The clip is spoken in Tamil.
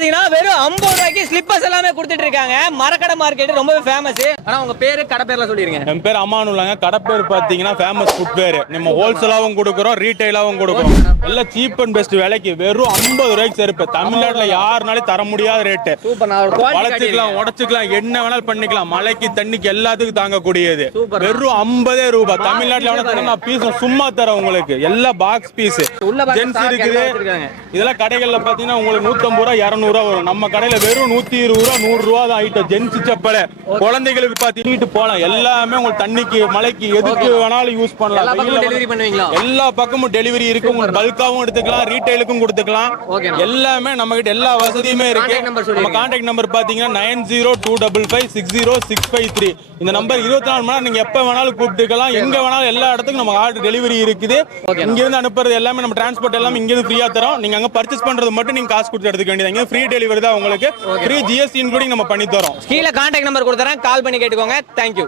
பாத்தீங்கன்னா வெறும் ஐம்பது ரூபாய்க்கு ஸ்லிப்பர்ஸ் எல்லாமே கொடுத்துட்டு இருக்காங்க. மரக்கடை மார்க்கெட் ரொம்பவே ஃபேமஸ் ஆனா உங்க பேரு கடை பேர்ல சொல்லிருங்க. என் பேர் அம்மானுலாங்க. கடை பேர் பார்த்தீங்கன்னா ஃபேமஸ் ஃபுட் பேர். நம்ம ஹோல்சேலாகவும் கொடுக்குறோம் ரீட்டைலாகவும் கொடுக்குறோம். எல்லாம் சீப் அண்ட் பெஸ்ட் விலைக்கு வெறும் ஐம்பது ரூபாய்க்கு செருப்பு. தமிழ்நாட்டில் யாருனாலும் தர முடியாத ரேட்டு வளர்த்துக்கலாம் உடச்சுக்கலாம் என்ன வேணாலும் பண்ணிக்கலாம். மலைக்கு தண்ணிக்கு எல்லாத்துக்கும் தாங்கக்கூடியது. வெறும் ஐம்பதே ரூபாய். தமிழ்நாட்டுல பீஸ் சும்மா தரேன் உங்களுக்கு. எல்லா பாக்ஸ் பீஸ் ஜென்ஸ் இருக்குது. இதெல்லாம் கடைகள்ல பாத்தீங்கன்னா உங்களுக்கு நூத்தம்பது ரூபா இருநூறு ரூபா வரும். நம்ம கடையில வெறும் நூத்தி இருபது ரூபா நூறு ரூபா தான் ஐட்டம் ஜென்ஸ் செப்பல. குழந்தைகளுக்கு பாத்தீட்டு போலாம். எல்லாமே உங்களுக்கு தண்ணிக்கு மலைக்கு எதுக்கு வேணாலும் யூஸ் பண்ணலாம். எல்லா பக்கமும் டெலிவரி இருக்கு உங்களுக்கு பல்காவும் எடுத்துக்கலாம் ரீட்டைலுக்கும் கொடுத்துக்கலாம். எல்லாமே நம்ம கிட்ட எல்லா வசதியுமே இருக்கு. நம்ம. கான்டாக்ட் நம்பர் பாத்தீங்கன்னா nine zero two double five six zero six five three. இந்த நம்பர் இருபத்தி நாலு மணி நேரம் நீங்க எப்ப வேணாலும் கூப்பிட்டுக்கலாம். எங்க வேணாலும் எல்லா இடத்துக்கும் நம்ம ஆர்டர் டெலிவரி இருக்குது. ஓகேண்ணா. இங்க இருந்து அனுப்புறது எல்லாமே நம்ம டிரான்ஸ்போர்ட் எல்லாமே இங்க இருந்து ஃப்ரீயா தரோம். நீங்க அங்க பர்ச்சேஸ் பண்றது மட்டும் நீங்க காசு கொடுத்து எடுத்துக்க வேண்டியது இங்க ஃப்ரீ டெலிவரி தான் உங்களுக்கு. ஃப்ரீ ஜிஎஸ்டி இன்க்ளூடிங் நம்ம பண்ணி தரோம். கீழே கான்டாக்ட் நம்பர் கொடுத்துறேன். கால் பண்ணி கேட்டுக்கோங்க. தேங்க்யூ